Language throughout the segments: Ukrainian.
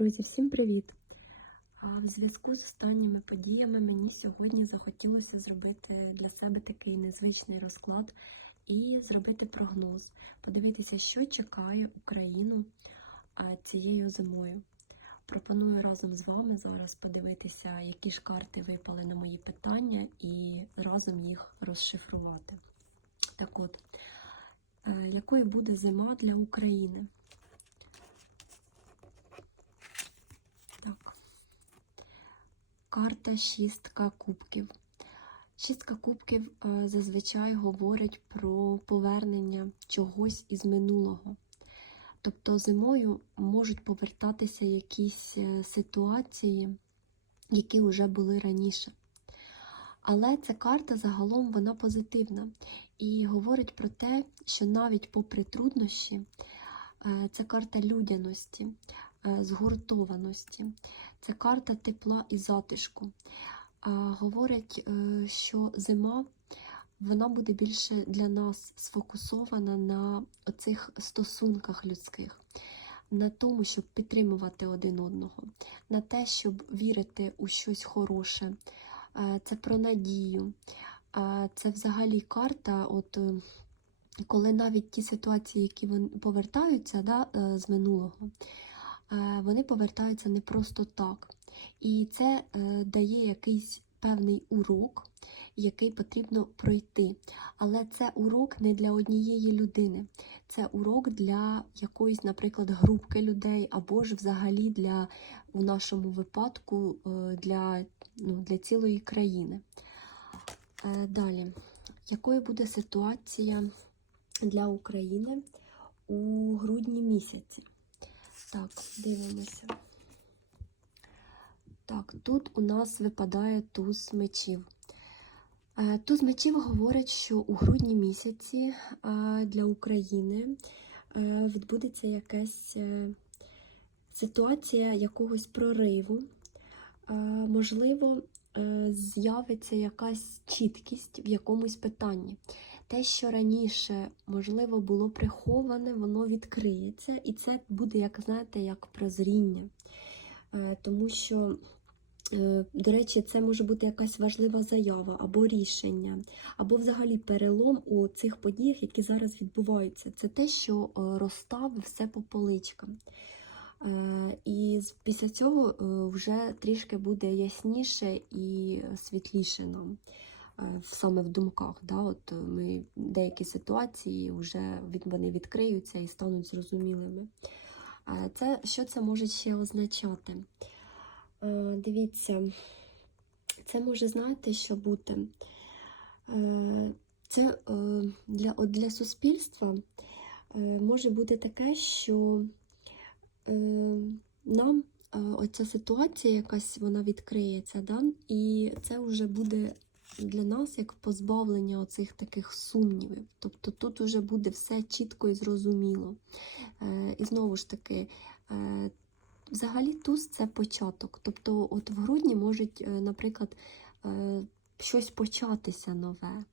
Друзі, всім привіт! В зв'язку з останніми подіями мені сьогодні захотілося зробити для себе такий незвичний розклад і зробити прогноз, подивитися, що чекає Україну цією зимою. Пропоную разом з вами зараз подивитися, які ж карти випали на мої питання, і разом їх розшифрувати. Так от, е, якою буде зима для України? Карта шістка кубків. Шістка кубків е, зазвичай говорить про повернення чогось із минулого. Тобто зимою можуть повертатися якісь е, ситуації, які вже були раніше. Але ця карта загалом вона позитивна і говорить про те, що навіть попри труднощі, це карта людяності, е, згуртованості, це карта тепла і затишку. А, Говорить, е, що зима вона буде більше для нас сфокусована на цих стосунках людських, на тому, щоб підтримувати один одного, на те, щоб вірити у щось хороше. Е, Це про надію. Це взагалі карта, от е, коли навіть ті ситуації, які повертаються да, з минулого, вони повертаються не просто так. І це е, дає якийсь певний урок, який потрібно пройти. Але це урок не для однієї людини, це урок для якоїсь, наприклад, групки людей, або ж взагалі для, у нашому випадку, е, для, ну, для цілої країни. Е, Далі, якою буде ситуація для України у грудні місяці? Так, дивимося. Так, тут у нас випадає туз мечів. Е, Туз мечів говорить, що у грудні місяці е, для України е, відбудеться якась ситуація якогось прориву. Можливо, з'явиться якась чіткість в якомусь питанні. Те, що раніше, можливо, було приховане, воно відкриється, і це буде, як знаєте, як прозріння. Е, Тому що, е, до речі, це може бути якась важлива заява або рішення, або взагалі перелом у цих подіях, які зараз відбуваються. Це те, що е, розставив все по поличкам. І після цього вже трішки буде ясніше і світліше нам. Е, Саме в думках, Да? От ми деякі ситуації вже вони відкриються і стануть зрозумілими. Е, Це що це може ще означати? Е, Дивіться, це може знаєте, що бути. Е, Це е, для, от для суспільства е, може бути таке, що е, нам е, оця ситуація якась вона відкриється, да? і це вже буде для нас як позбавлення оцих таких сумнівів. Тобто тут вже буде все чітко і зрозуміло. Е, І знову ж таки, е, взагалі туз це початок. Тобто, от в грудні можуть, е, наприклад, е, щось початися нове.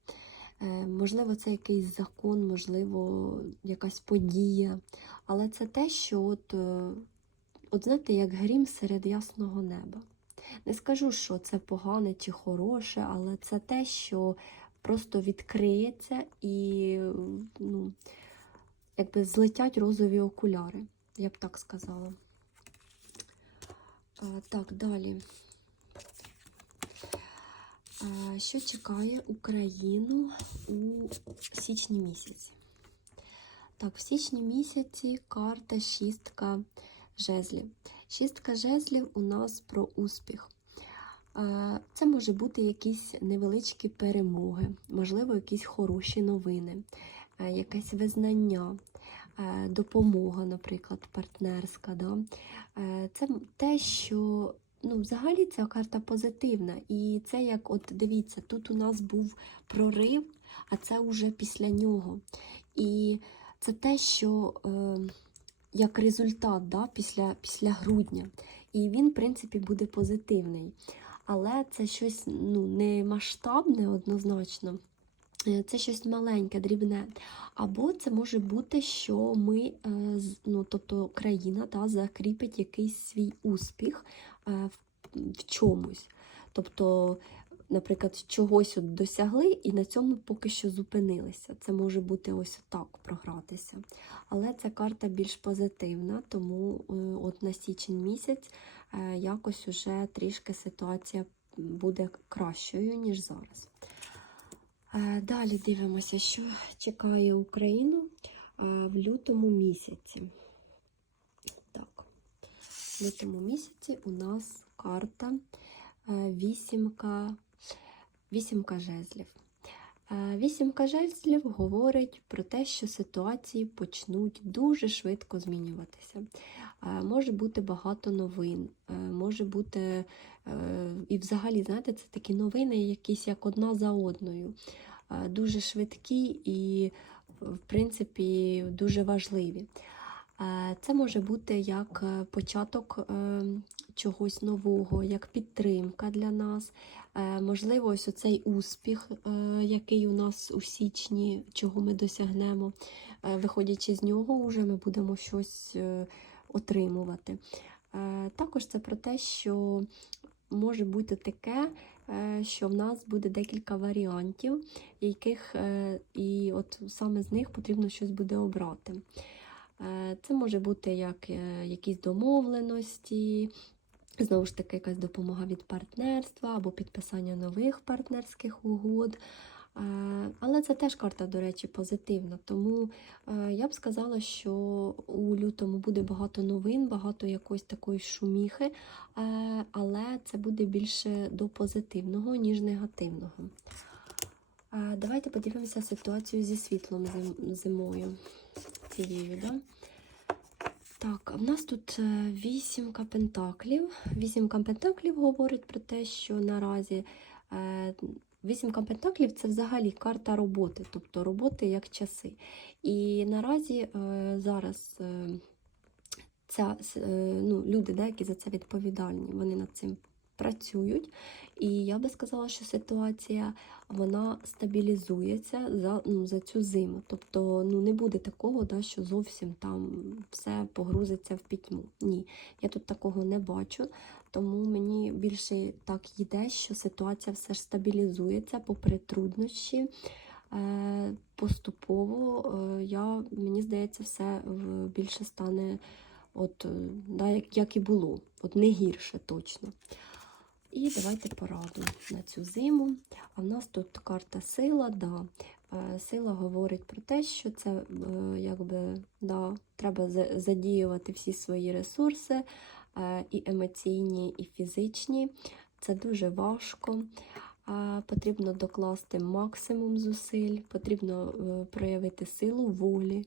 Можливо, це якийсь закон, можливо, якась подія. Але це те, що от, от знаєте, як грім серед ясного неба. Не скажу, що це погане чи хороше, але це те, що просто відкриється і ну, якби злетять розові окуляри, я б так сказала. А, так, далі. А, що чекає Україну у січні місяці? Так, в січні місяці карта шістка жезлів. Шістка жезлів у нас про успіх. Е, Це може бути якісь невеличкі перемоги, можливо, якісь хороші новини, е, якесь визнання, е, допомога, наприклад, партнерська. Да? Це те, що ну, взагалі ця карта позитивна. І це як, от дивіться, тут у нас був прорив, а це вже після нього. І це те, що е, як результат да, після, після грудня. І він, в принципі, буде позитивний. Але це щось ну, не масштабне однозначно. е, це щось маленьке, дрібне. Або це може бути, що ми, е, ну, тобто країна та, закріпить якийсь свій успіх е, в, в чомусь. Тобто, наприклад, чогось от досягли і на цьому поки що зупинилися. Це може бути ось так програтися. Але ця карта більш позитивна, тому е, от на січень місяць е, якось уже трішки ситуація буде кращою, ніж зараз. Е, Далі дивимося, що чекає Україну в лютому місяці. Так, в лютому місяці у нас карта вісімка, вісімка жезлів. Е, Вісімка жезлів говорить про те, що ситуації почнуть дуже швидко змінюватися. Е, Може бути багато новин, е, може бути, і взагалі, знаєте, це такі новини, якісь як одна за одною, дуже швидкі і, в принципі, дуже важливі. Це може бути як початок е, чогось нового, як підтримка для нас. Е, Можливо, ось оцей успіх, е, який у нас у січні, чого ми досягнемо, е, виходячи з нього, вже ми будемо щось отримувати. Також це про те, що може бути таке, що в нас буде декілька варіантів, яких і от саме з них потрібно щось буде обрати. Це може бути як якісь домовленості, знову ж таки, якась допомога від партнерства або підписання нових партнерських угод. Е, Але це теж карта, до речі, позитивна. Тому е, я б сказала, що у лютому буде багато новин, багато якоїсь такої шуміхи, е, але це буде більше до позитивного, ніж негативного. Давайте подивимося ситуацію зі світлом зимою цією. Да? Так, в нас тут е, вісімка пентаклів. Вісімка пентаклів говорить про те, що наразі е, вісімка пентаклів це взагалі карта роботи, тобто роботи як часи. І наразі е, зараз ця, ну, люди, да, які за це відповідальні, вони над цим працюють. І я би сказала, що ситуація вона стабілізується за, ну, за цю зиму. Тобто ну, не буде такого, да, що зовсім там все погрузиться в пітьму. Ні, я тут такого не бачу. Тому мені більше так йде, що ситуація все ж стабілізується попри труднощі. Е, Поступово е, я, мені здається, все більше стане, от, да, як, як і було, от не гірше точно. І давайте пораду на цю зиму. А в нас тут карта сила. Да. Е, Сила говорить про те, що це е, якби, да, треба задіювати всі свої ресурси, е, і емоційні, і фізичні. Це дуже важко. Потрібно докласти максимум зусиль, потрібно проявити силу волі.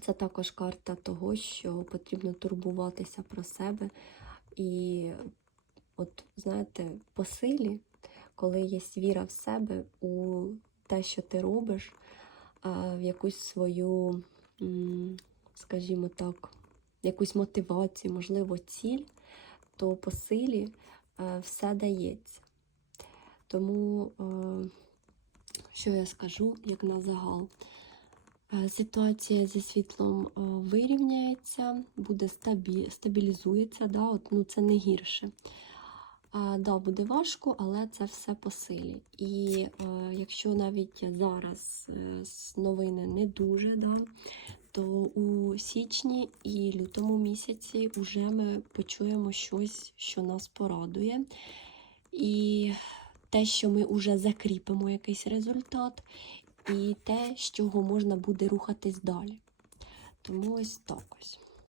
Це також карта того, що потрібно турбуватися про себе. І от, знаєте, по силі, коли є віра в себе, у те, що ти робиш, в якусь свою, скажімо так, якусь мотивацію, можливо, ціль, то по силі е, все дається. Тому, е, що я скажу, як на загал, Е, ситуація зі світлом вирівняється, буде стабі... стабілізується, да, от, ну, це не гірше. Да, буде важко, але це все по силі. І е, якщо навіть зараз е, новини не дуже, да, то у січні і лютому місяці вже ми почуємо щось, що нас порадує. І те, що ми вже закріпимо якийсь результат, і те, з чого можна буде рухатись далі. Тому ось так ось.